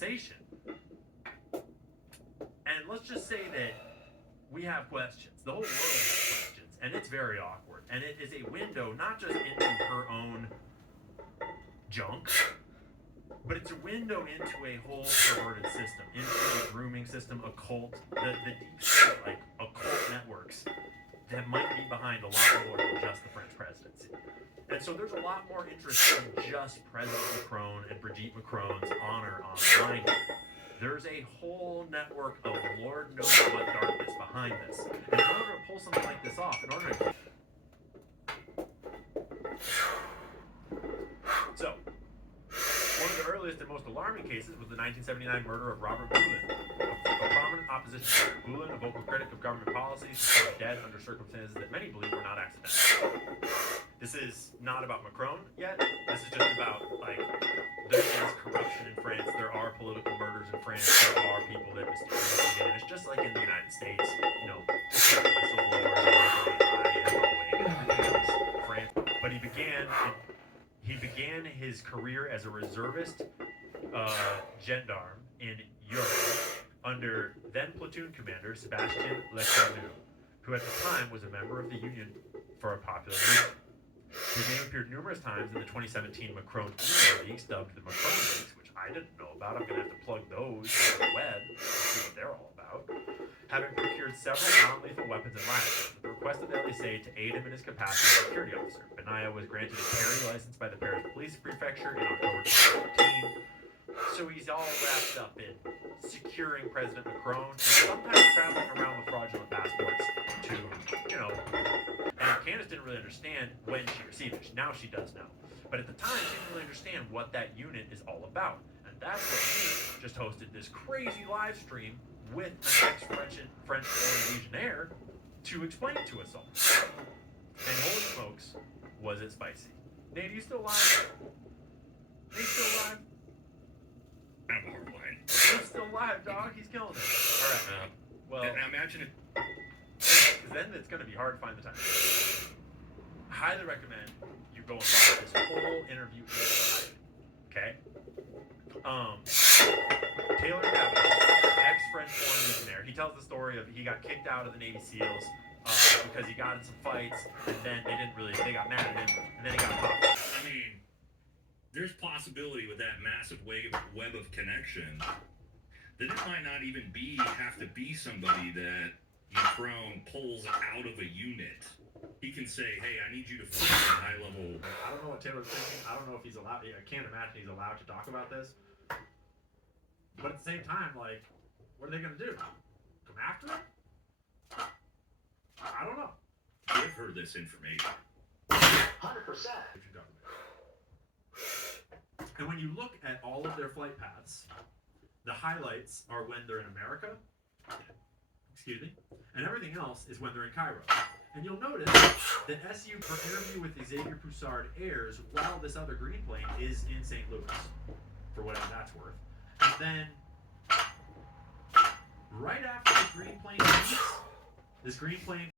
sensation. And let's just say that we have questions. The whole world has questions, and it's very awkward. And it is a window not just into her own junk, but it's a window into a whole perverted system, into a grooming system, a cult, the deep state, like occult networks that might be behind a lot more than just the French presidency. And so there's a lot more interest in just President Macron and Brigitte Macron's honor online. There's a whole network of Lord knows what darkness behind this. And in order to pull something like this off, in order to... So, one of the earliest and most alarming cases was the 1979 murder of Robert Boulin, a prominent opposition leader. Boulin, a vocal critic of government policies, was found dead under circumstances that many believe were not accidental. This is not about Macron yet. This is just about, like, there is corruption in France. There are political murders in France. There are people that mysteriously vanish, just like in the United States. You know, whistleblowers, France. But he began his career as a reservist gendarme in Europe under then platoon commander Sébastien Lecornu, who at the time was a member of the Union for a Popular Movement. His name appeared numerous times in the 2017 Macron email leaks, dubbed the Macron leaks, which I didn't know about. I'm going to have to plug those on the web to see what they're all about. Having procured several non-lethal weapons and rifles, at the request of the LEC to aid him in his capacity as a security officer, Benaya was granted a carry license by the Paris Police Prefecture in October 2014. So he's all wrapped up in securing President Macron and sometimes traveling around with fraudulent passports to, you know... And Candace didn't really understand when she received it. Now she does know. But at the time, she didn't really understand what that unit is all about. And that's what we just hosted this crazy live stream with an ex-French Foreign Legionnaire to explain to us all. And holy smokes, was it spicy. Nate, are you still alive? Nate still alive? I'm horrifying. He's still alive, dog. He's killing it. All right. Well, and imagine it. Because then it's going to be hard to find the time. I highly recommend you go and watch this whole interview live. Okay? Taylor Cavanaugh, ex-French Foreign Legionnaire, he tells the story of he got kicked out of the Navy SEALs because he got in some fights, and then they got mad at him, and then he got popped. I mean, there's possibility with that massive web of connection that it might not even have to be somebody that Macron pulls out of a unit. He can say, hey, I need you to find a high level. I don't know what Taylor's thinking. I don't know if he's allowed. I can't imagine he's allowed to talk about this. But at the same time, like, what are they going to do? Come after him? I don't know. Give her this information. 100%. And when you look at all of their flight paths, the highlights are when they're in America. Excuse me. And everything else is when they're in Cairo. And you'll notice that SU for interview with Xavier Poussard airs while this other green plane is in St. Louis, for whatever that's worth. And then, right after this green plane leaves, this green plane